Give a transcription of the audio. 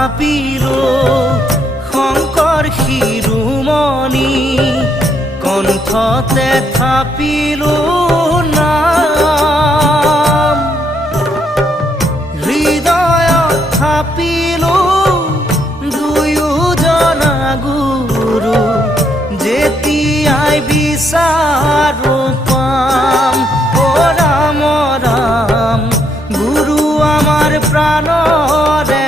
থাপিলো শংকৰ শিৰোমণি কণ্ঠতে থাপিলো নাম হৃদয়ত থাপিলো দুয়োজনা গুৰু যেতিয়াই বিচাৰো পাম ও ৰাম ৰাম গুৰু আমাৰ প্ৰাণৰে